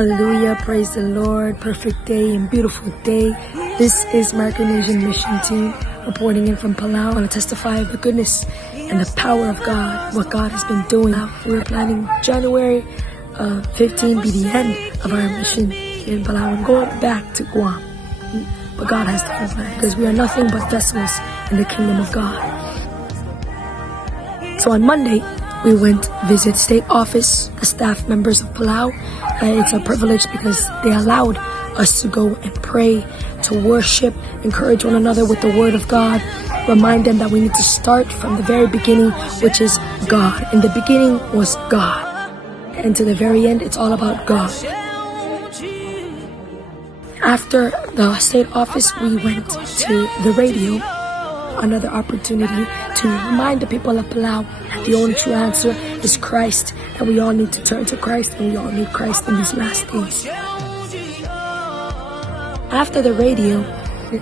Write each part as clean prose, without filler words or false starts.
Hallelujah, praise the Lord, perfect day and beautiful day. This is Micronesian mission team reporting in from Palau. I want to testify of the goodness and the power of God, what God has been doing. We're planning January 15 be the end of our mission in Palau and going back to Guam. But God has different plans because we are nothing but vessels in the kingdom of God. So on Monday, we went to visit state office, the staff members of Palau. It's a privilege because they allowed us to go and pray, to worship, encourage one another with the word of God, remind them that we need to start from the very beginning, which is God. In the beginning was God. And to the very end, it's all about God. After the state office, we went to the radio, another opportunity to remind the people of Palau that the only true answer is Christ, and we all need to turn to Christ, and we all need Christ in these last days. After the radio,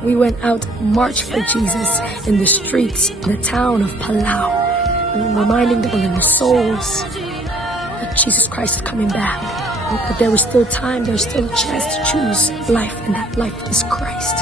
we went out March for Jesus in the streets of the town of Palau, reminding people in their souls that Jesus Christ is coming back, that there is still time, there's still a chance to choose life, and that life is Christ.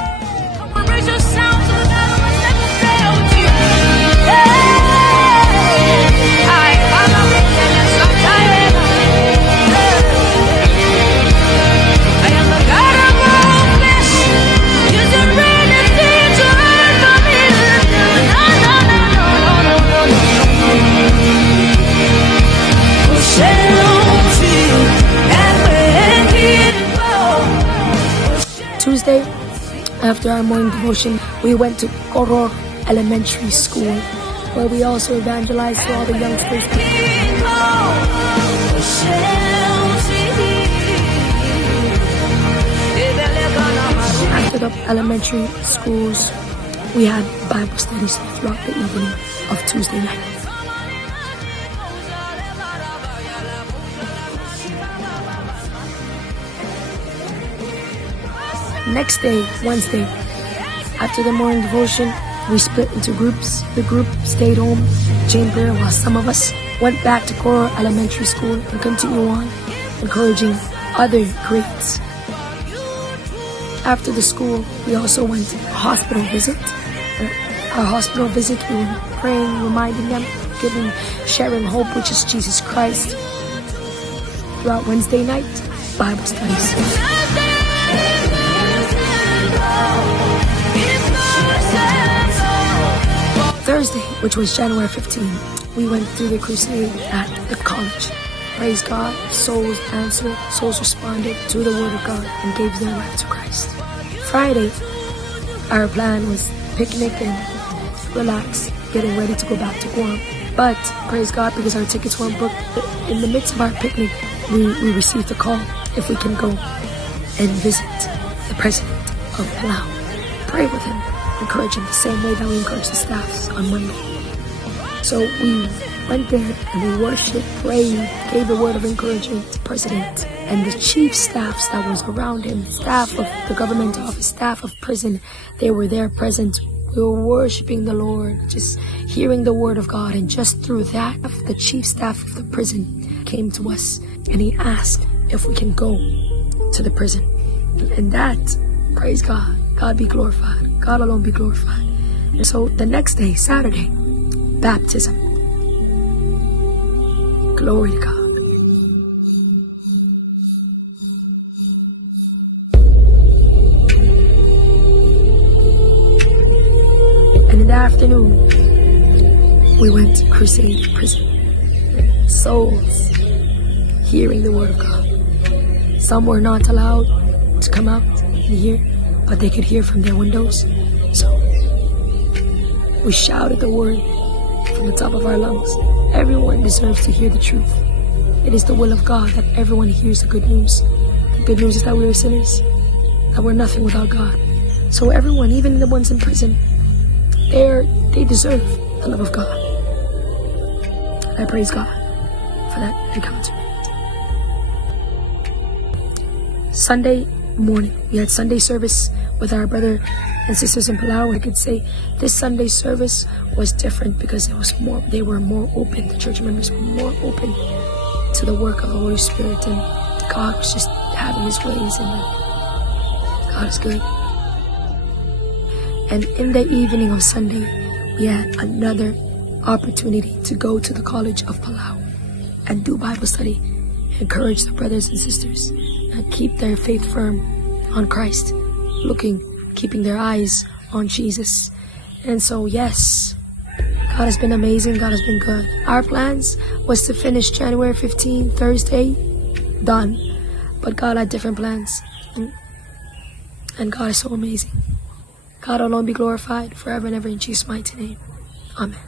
Tuesday, after our morning devotion, we went to Koror Elementary School, where we also evangelized to all the youngsters. After the elementary schools, we had Bible studies throughout the evening of Tuesday night. Next day, Wednesday, after the morning devotion, we split into groups. The group stayed home, chamber, while some of us went back to Koror Elementary School and continue on, encouraging other grades. After the school, we also went to a hospital visit. Our hospital visit, we were praying, reminding them, sharing hope, which is Jesus Christ. Throughout Wednesday night, Bible studies. Thursday, which was January 15, we went through the crusade at the college. Praise God, souls answered, souls responded to the word of God and gave their life to Christ. Friday, our plan was picnic and relax, getting ready to go back to Guam. But praise God, because our tickets weren't booked, in the midst of our picnic, we received a call if we can go and visit the president of Palau, pray with him, encourage him the same way that we encouraged the staffs on Monday. So we went there and we worshiped, prayed, gave a word of encouragement to the president and the chief staffs that was around him, staff of the government office, staff of prison. They were there present. We were worshiping the Lord, just hearing the word of God, and just through that, the chief staff of the prison came to us and he asked if we can go to the prison. And that, praise God, God be glorified, God alone be glorified. And so the next day, Saturday, baptism. Glory to God. And in the afternoon, we went to crusade prison. Souls hearing the word of God. Some were not allowed to come out and hear, but they could hear from their windows. So we shouted the word from the top of our lungs. Everyone deserves to hear the truth. It is the will of God that everyone hears the good news. The good news is that we are sinners, that we're nothing without God. So everyone, even the ones in prison, they deserve the love of God. And I praise God for that encounter. Sunday morning, we had Sunday service with our brother and sisters in Palau. I could say this Sunday service was different because they were more open. The church members were more open to the work of the Holy Spirit, and God was just having his ways, and God is good. And in the evening of Sunday, we had another opportunity to go to the College of Palau and do Bible study, encourage the brothers and sisters, and keep their faith firm on Christ, keeping their eyes on Jesus. And so, yes, God has been amazing. God has been good. Our plans was to finish January 15, Thursday, done. But God had different plans. And God is so amazing. God alone be glorified forever and ever in Jesus' mighty name. Amen.